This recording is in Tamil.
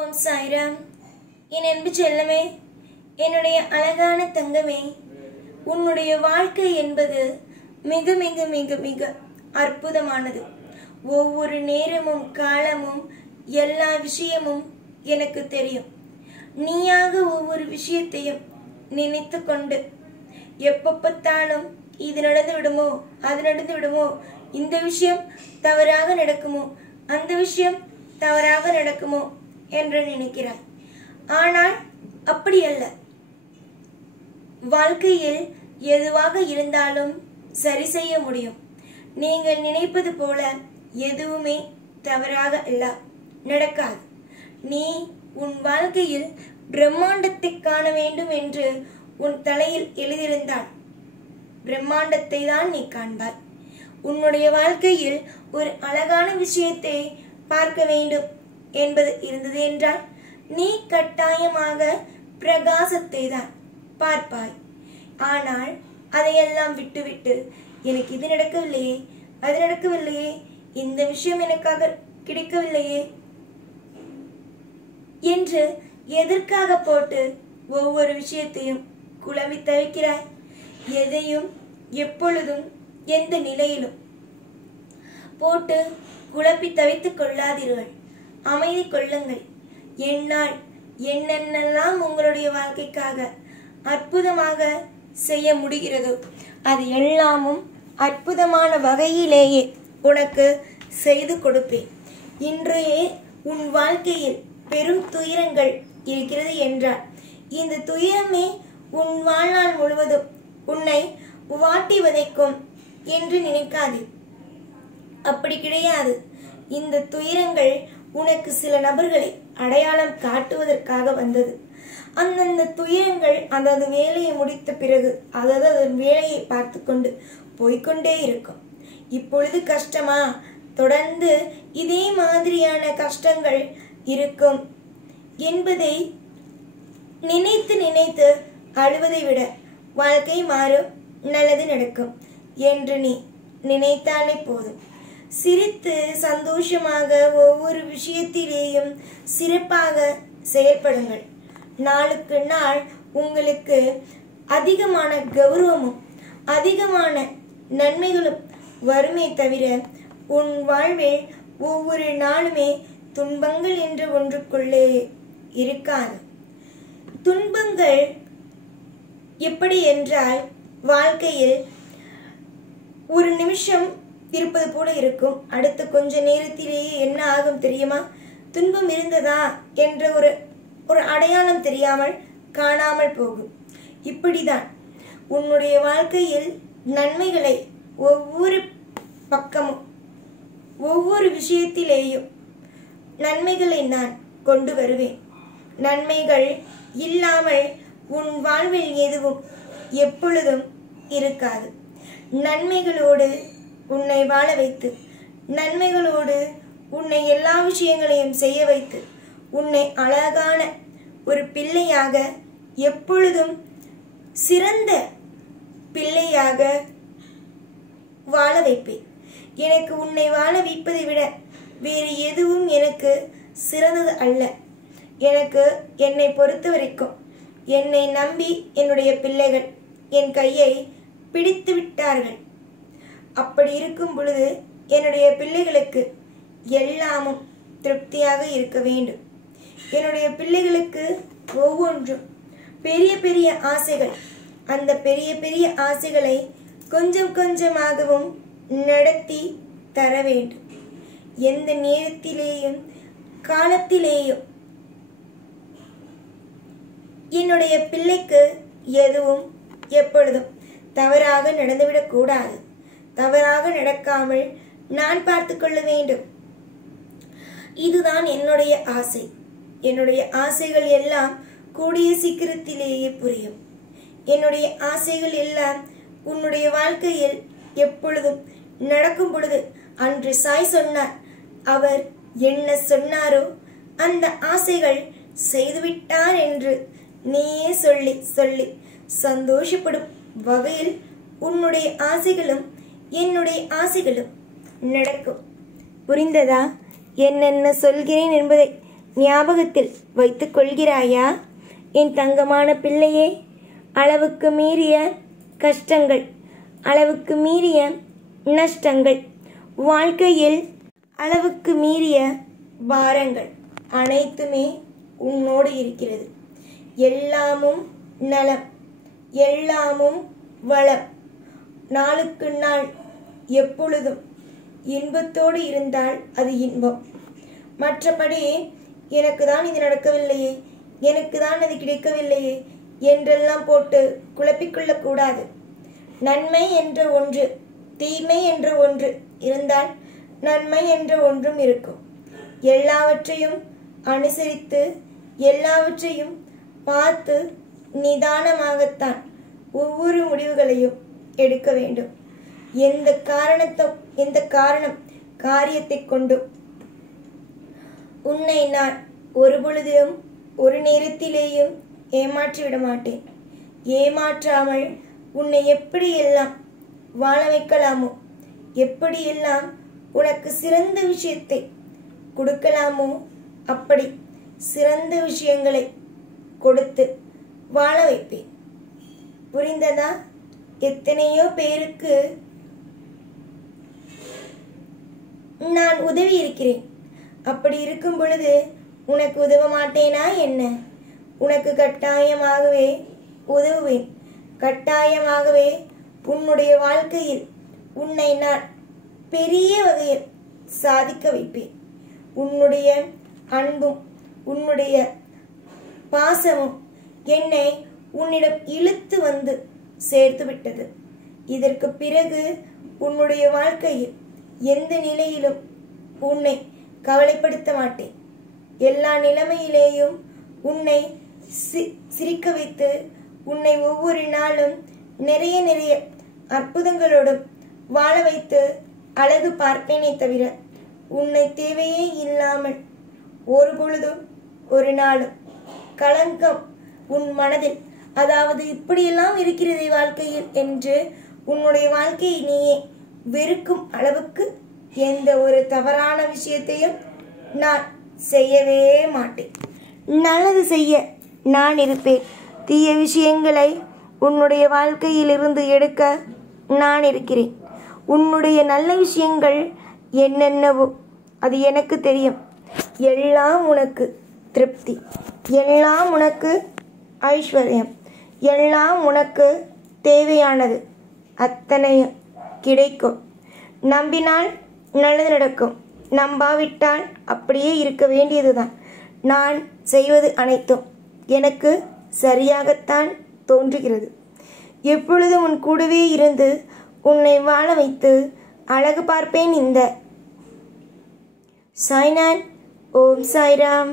ஓம் சாய்ராம். என் அன்பு செல்லமே, என்னுடைய அழகான தங்கமே, உன்னுடைய வாழ்க்கை என்பது மிக மிக மிக மிக அற்புதமானது. ஒவ்வொரு நேரமும் காலமும் எல்லா விஷயமும் எனக்கு தெரியும். நீயாக ஒவ்வொரு விஷயத்தையும் நினைத்து கொண்டு எப்ப பார்த்தாலும் இது நடந்து விடுமோ, அது நடந்து விடுமோ, இந்த விஷயம் தவறாக நடக்குமோ, அந்த விஷயம் தவறாக நடக்குமோ என்று நினைக்கிறாய். ஆனால் அப்படி அல்ல. வாழ்க்கையில் எதுவாக இருந்தாலும் சரி செய்ய முடியும். நீங்கள் நினைப்பது போல எதுவுமே தவறாக அல்ல, நடக்காது. நீ உன் வாழ்க்கையில் பிரம்மாண்டத்தை காண வேண்டும் என்று உன் தலையில் எழுதியிருந்தால் பிரம்மாண்டத்தை தான் நீ காண்பாய். உன்னுடைய வாழ்க்கையில் ஒரு அழகான விஷயத்தை பார்க்க வேண்டும் என்பது இருந்தது என்றால் நீ கட்டாயமாக பிரகாசத்தை தான் பார்ப்பாய். ஆனால் அதையெல்லாம் விட்டுவிட்டு எனக்கு இது நடக்கவில்லையே, அது நடக்கவில்லையே, இந்த விஷயம் எனக்காக கிடைக்கவில்லையே என்று எதற்காக போட்டு ஒவ்வொரு விஷயத்தையும் குழம்பி தவிக்கிறாய். எதையும் எப்பொழுதும் எந்த நிலையிலும் போட்டு குழப்பி தவித்துக் கொள்ளாதீர்கள். அமைதி கொள்ளுங்கள். என்னால் என்னென்னலாம் உங்களுடைய வாழ்க்கைக்காக அற்புதமாக செய்ய முடிகிறதோ அது எல்லாமும் அற்புதமான வகையிலேயே உனக்கு செய்து கொடுப்பேன். இன்றையே உன் வாழ்க்கையில் பெரும் துயரங்கள் இருக்கிறது என்றால் இந்த துயரமே உன் வாழ்நாள் முழுவதும் உன்னை வாட்டி வதைக்கும் என்று நினைக்காதே. அப்படி கிடையாது. இந்த துயரங்கள் உனக்கு சில நபர்களை அடையாளம் காட்டுவதற்காக வந்தது. அந்தந்த துயரங்கள் அந்தந்த வேலையை முடித்த பிறகு அதாவது அதன் வேலையை பார்த்து கொண்டு போய்கொண்டே இருக்கும். இப்பொழுது கஷ்டமா, தொடர்ந்து இதே மாதிரியான கஷ்டங்கள் இருக்கும் என்பதை நினைத்து நினைத்து அழுவதை விட வாழ்க்கை மாறும், நல்லது நடக்கும் என்று நீ நினைத்தாலே போதும். சிரித்து சந்தோஷமாக ஒவ்வொரு விஷயத்திலேயும் சிறப்பாக செயல்படுங்கள். நாளுக்கு நாள் உங்களுக்கு அதிகமான கௌரவமும் அதிகமான நன்மைகளும் வருமே தவிர உன் வாழ்வில் ஒவ்வொரு நாளுமே துன்பங்கள் என்று ஒன்றுக்குள்ளே இருக்காது. துன்பங்கள் எப்படி என்றால் வாழ்க்கையில் ஒரு நிமிஷம் இருப்பது போல இருக்கும், அடுத்த கொஞ்ச நேரத்திலேயே என்ன ஆகும் தெரியுமா? துன்பம் இருந்ததா என்ற ஒரு அடையாளம் தெரியாமல் காணாமல் போகும். இப்படிதான் உன்னுடைய வாழ்க்கையில் நன்மைகளை ஒவ்வொரு பக்கமும் ஒவ்வொரு விஷயத்திலேயும் நன்மைகளை நான் கொண்டு வருவேன். நன்மைகள் இல்லாமல் உன் வாழ்வில் எதுவும் எப்பொழுதும் இருக்காது. நன்மைகளோடு உன்னை வாழ வைத்து, நன்மைகளோடு உன்னை எல்லா விஷயங்களையும் செய்ய வைத்து, உன்னை அழகான ஒரு பிள்ளையாக எப்பொழுதும் சிறந்த பிள்ளையாக வாழ வைப்பேன். எனக்கு உன்னை வாழ வைப்பதை விட வேறு எதுவும் எனக்கு சிறந்தது அல்ல. எனக்கு என்னை பொறுத்த வரைக்கும் என்னை நம்பி என்னுடைய பிள்ளைகள் என் கையை பிடித்து விட்டார்கள். அப்படி இருக்கும் பொழுது என்னுடைய பிள்ளைகளுக்கு எல்லாமும் திருப்தியாக இருக்க வேண்டும். என்னுடைய பிள்ளைகளுக்கு ஒவ்வொன்றும் பெரிய பெரிய ஆசைகள். அந்த பெரிய பெரிய ஆசைகளை கொஞ்சம் கொஞ்சமாகவும் நடத்தி தர வேண்டும். எந்த நேரத்திலேயும் காலத்திலேயும் என்னுடைய பிள்ளைக்கு எதுவும் எப்பொழுதும் தவறாக நடந்துவிடக் கூடாது. தவறாக நடக்காமல் நான் பார்த்து கொள்ள வேண்டும். இதுதான் என்னுடைய ஆசை. என்னுடைய ஆசைகள் எல்லாம் கூடிய சீக்கிரத்திலேயே புரியும். என்னுடைய ஆசைகள் எல்லாம் உன்னுடைய வாழ்க்கையில் எப்பொழுதும் நடக்கும் பொழுது அன்று சாய் சொன்னார், அவர் என்ன சொன்னாரோ அந்த ஆசைகள் செய்துவிட்டார் என்று நீயே சொல்லி சொல்லி சந்தோஷப்படும் வகையில் உன்னுடைய ஆசைகளும் என்னுடைய ஆசைகளும் நடக்கும். புரிந்ததா? என்னென்ன சொல்கிறேன் என்பதை ஞாபகத்தில் வைத்துக் கொள்கிறாயா என் தங்கமான பிள்ளையே? அளவுக்கு மீறிய கஷ்டங்கள், அளவுக்கு மீறிய நஷ்டங்கள், வாழ்க்கையில் அளவுக்கு மீறிய பாரங்கள் அனைத்துமே உன்னோடு இருக்கிறது. எல்லாமும் நலம், எல்லாமும் வளம். நாளுக்கு நாள் எப்பொழுதும் இன்பத்தோடு இருந்தால் அது இன்பம். மற்றபடி எனக்கு தான் இது நடக்கவில்லையே, எனக்கு தான் அது கிடைக்கவில்லையே என்றெல்லாம் போட்டு குழப்பிக்கொள்ளக்கூடாது. நன்மை என்ற ஒன்று, தீமை என்ற ஒன்று இருந்தால் நன்மை என்ற ஒன்றும் இருக்கும். எல்லாவற்றையும் அனுசரித்து எல்லாவற்றையும் பார்த்து நிதானமாகத்தான் ஒவ்வொரு முடிவுகளையும் எடுக்க வேண்டும். எந்த காரியத்தை கொண்டு உன்னை நான் ஒரு பொழுதும் ஒரு நேரத்திலேயும் ஏமாற்றிவிட மாட்டேன். ஏமாற்றாமல் உன்னை எப்படியெல்லாம் வாழ வைக்கலாமோ, எப்படியெல்லாம் உனக்கு சிறந்த விஷயத்தை கொடுக்கலாமோ அப்படி சிறந்த விஷயங்களை கொடுத்து வாழ வைப்பேன். புரிந்ததா? எத்தனையோ பேருக்கு நான் உதவி இருக்கிறேன். அப்படி இருக்கும் பொழுது உனக்கு உதவ மாட்டேனா என்ன? உனக்கு கட்டாயமாகவே உதவுவேன். கட்டாயமாகவே உன்னுடைய வாழ்க்கையில் உன்னை நான் பெரிய வகையில் சாதிக்க வைப்பேன். உன்னுடைய அன்பும் உன்னுடைய பாசமும் என்னை உன்னிடம் இழுத்து வந்து சேர்த்து விட்டது. இதற்கு பிறகு உன்னுடைய வாழ்க்கையில் எந்த நிலையிலும் உன்னை கவலைப்படுத்த மாட்டேன். எல்லா நிலைமையிலேயும் உன்னை சிரிக்க வைத்து உன்னை ஒவ்வொரு நாளும் நிறைய நிறைய அற்புதங்களோடும் வாழ வைத்து அழகு பார்ப்பேனே தவிர உன்னை தேவையே இல்லாமல் ஒரு பொழுதும் ஒரு நாளும் களங்கம் உன் மனதில், அதாவது இப்படியெல்லாம் இருக்கிறது வாழ்க்கையில் என்று உன்னுடைய வாழ்க்கையை நீயே வெறுக்கும் அளவுக்கு எந்த ஒரு தவறான விஷயத்தையும் நான் செய்யவே மாட்டேன். நல்லது செய்ய நான் இருப்பேன். தீய விஷயங்களை உன்னுடைய வாழ்க்கையிலிருந்து எடுக்க நான் இருக்கிறேன். உன்னுடைய நல்ல விஷயங்கள் என்னென்னவோ அது எனக்கு தெரியும். எல்லாம் உனக்கு திருப்தி, எல்லாம் உனக்கு ஐஸ்வர்யம், எல்லாம் உனக்கு தேவையானது அத்தனையும் கிடைக்கும். நம்பினால் நல்லது நடக்கும், நம்பாவிட்டால் அப்படியே இருக்க வேண்டியதுதான். நான் செய்வது அனைத்தும் எனக்கு சரியாகத்தான் தோன்றுகிறது. எப்பொழுதும் உன் கூடவே இருந்து உன்னை வாழ வைத்து அழகு பார்ப்பேன். இந்த சாய்நாத். ஓம் சாய்ராம்.